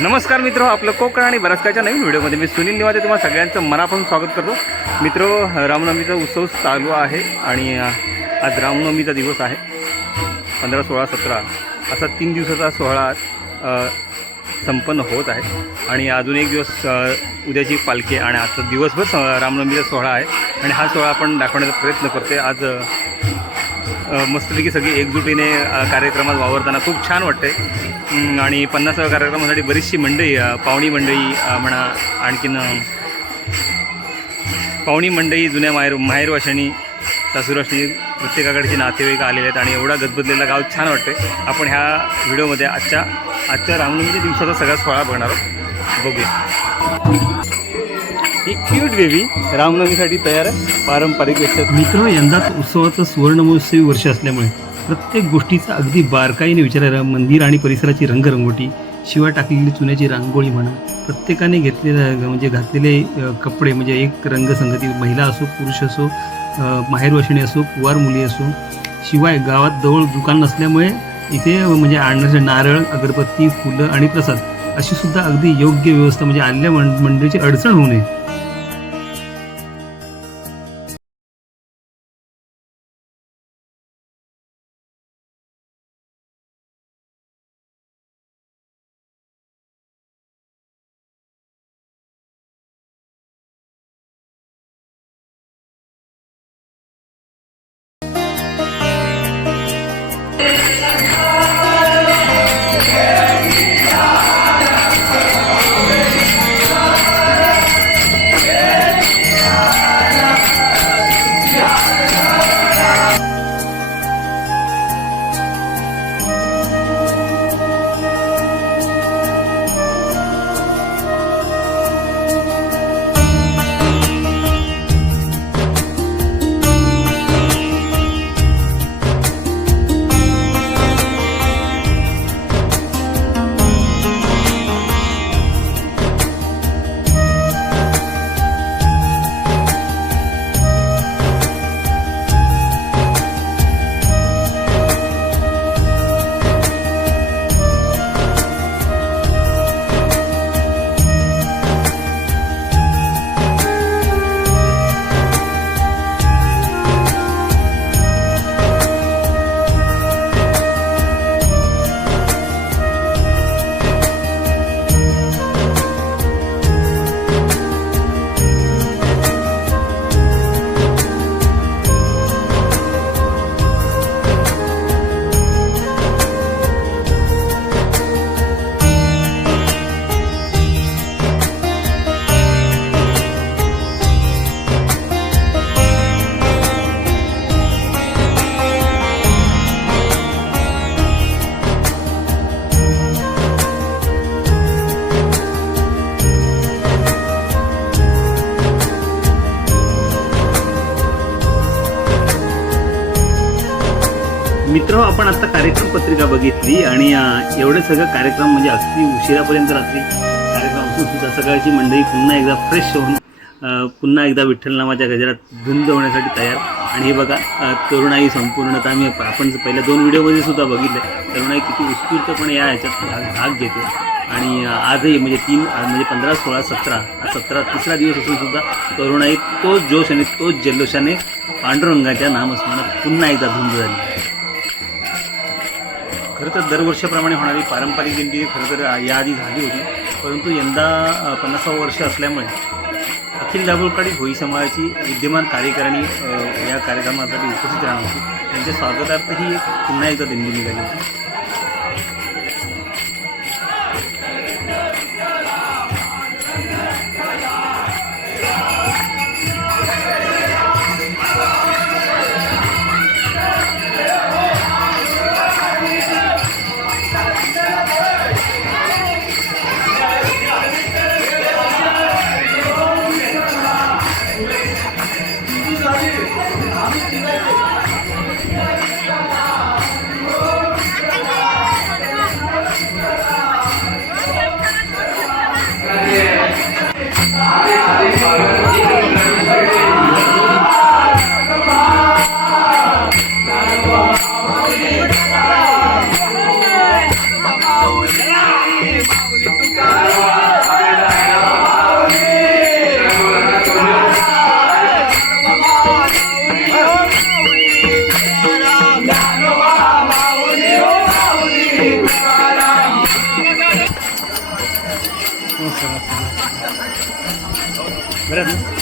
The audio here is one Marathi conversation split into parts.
नमस्कार मित्र आपलं कोकण आणि बरसकाच्या नवीन व्हिडिओमध्ये मी सुनील निवादे तुम्हाला सगळ्यांचं मनापासून स्वागत करतो. मित्र रामनवमीचा उत्सव चालू आहे आणि आज रामनवमीचा दिवस आहे. पंधरा सोळा सतरा असा तीन दिवसाचा सोहळा संपन्न होत आहे. आणि अजून एक दिवस उद्याची पालखी आहे आणि आजचा दिवसभर रामनवमीचा सोहळा आहे. आणि हा सोहळा आपण दाखवण्याचा प्रयत्न करतोय. आज मस्तपैकी सगळी एकजुटीने कार्यक्रमात वावरताना खूप छान वाटते आणि पन्नासाव्या कार्यक्रमासाठी बरीचशी मंडळी पाहुणी मंडळी म्हणा आणखीन पाहुणी मंडळी जुन्या माहेर माहेरवाशाणी सासूराशनी प्रत्येकाकडचे नातेवाईक आलेले आहेत आणि एवढा गदबदलेलं गाव छान वाटते आपण ह्या व्हिडिओमध्ये आजच्या आजच्या रामनवमीच्या दिवसाचा सगळा सोहळा बघणार आहोत. बघूया. ही क्यूट बेबी रामनवमीसाठी तयार आहे. पारंपरिक वेशात मित्र यंदाच उत्सवाचं सुवर्णमहोत्सवी वर्ष असल्यामुळे प्रत्येक गोष्टीचा अगदी बारकाईने विचार आहे मंदिर आणि परिसराची रंगरंगोटी शिवाय टाकलेली चुन्याची रांगोळी म्हणा प्रत्येकाने घेतलेल्या म्हणजे घातलेले कपडे म्हणजे एक रंगसंगती महिला असो पुरुष असो माहेरवाशिणी असो कुवार मुली असो शिवाय गावात जवळ दुकान नसल्यामुळे इथे म्हणजे आणण्याचे नारळ अगरबत्ती फुलं आणि प्रसाद अशी सुद्धा अगदी योग्य व्यवस्था म्हणजे आलेल्या मंड मंडळीची अडचण होऊ नये. मित्र आपण आता कार्यक्रम पत्रिका बघितली आणि एवढं एवढे सगळं कार्यक्रम म्हणजे अगदी उशिरापर्यंत रात्री कार्यक्रम असून सुद्धा सकाळची मंडळी पुन्हा एकदा फ्रेश होऊन पुन्हा एकदा विठ्ठल नामाच्या गजरात धुंद होण्यासाठी तयार. आणि हे बघा तरुणाई संपूर्णतः मी आपण पहिल्या दोन व्हिडिओमध्ये सुद्धा बघितलं. तरुणाई किती उत्स्फूर्तपणे या ह्याच्यात भाग भाग घेते. आणि आजही म्हणजे तीन म्हणजे पंधरा सोळा सतरा सतरा तिसरा दिवस असून सुद्धा तरुणाई तोच जोश आणि तोच जल्लोषाने पांडुरंगाच्या नामस्मरणात पुन्हा एकदा धुंद झाली. खरं तर दरवर्षाप्रमाणे होणारी पारंपरिक दिंडी खरं तर याआधी झाली होती. परंतु यंदा पन्नासावं वर्ष असल्यामुळे अखिल दाभोळकाडी भोई समाजाची विद्यमान कार्यकारिणी या कार्यक्रमासाठी उपस्थित राहणार होती. त्यांच्या स्वागतार्थ ही पुन्हा एकदा दिंडी निघाली होती. Grabe.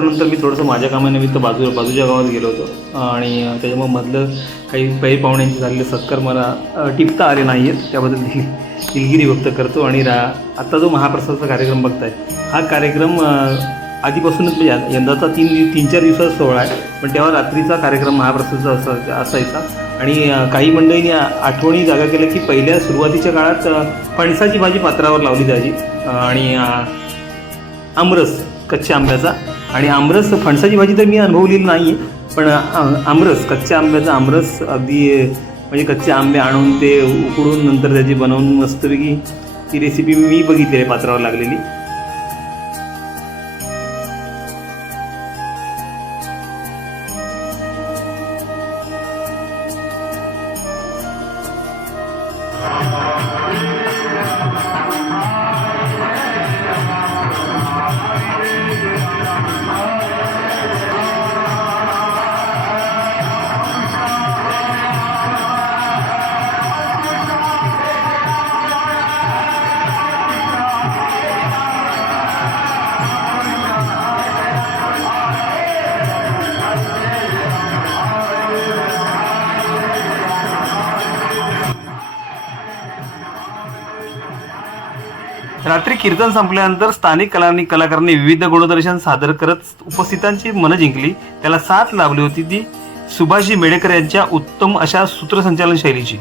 दुपारच्या मी थोडंसं माझ्या कामानिमित्त बाजू बाजूच्या गावात गेलो होतो. आणि त्याच्यामुळे मधलं काही पै पाहुण्यांचे झालेले सत्कार मला टिपता आले नाही आहेत त्याबद्दल दिल दिलगिरी व्यक्त करतो आणि रा आत्ता जो महाप्रसादाचा कार्यक्रम बघताय हा कार्यक्रम आधीपासूनच म्हणजे यंदाचा तीन तीन चार दिवसाचा सोहळा आहे. पण तेव्हा रात्रीचा कार्यक्रम महाप्रसादाचा असा असायचा. आणि काही मंडळींनी आठवणी जागा केल्या की पहिल्या सुरुवातीच्या काळात फणसाची भाजी पात्रावर लावली जायची. आणि आमरस कच्च्या आंब्याचा. आणि आमरस फणसाची भाजी तर मी अनुभवलेली नाही आहे पण आमरस कच्च्या आंब्याचा आमरस अगदी म्हणजे कच्चे आंबे आणून ते उकडून नंतर त्याची बनवून मस्तपैकी ती रेसिपी मी बघितली आहे पात्रावर लागलेली. रात्री कीर्तन संपल्यानंतर स्थानिक कलांनी कलाकारांनी विविध गुणदर्शन सादर करत उपस्थितांची मनं जिंकली. त्याला साथ लाभली होती ती सुभाषजी मेडेकर यांच्या उत्तम अशा सूत्रसंचालन शैलीची.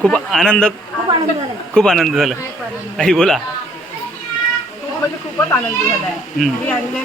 खूप आनंद खूप आनंद झाला. आई बोला. म्हणजे खूपच आनंदी आणले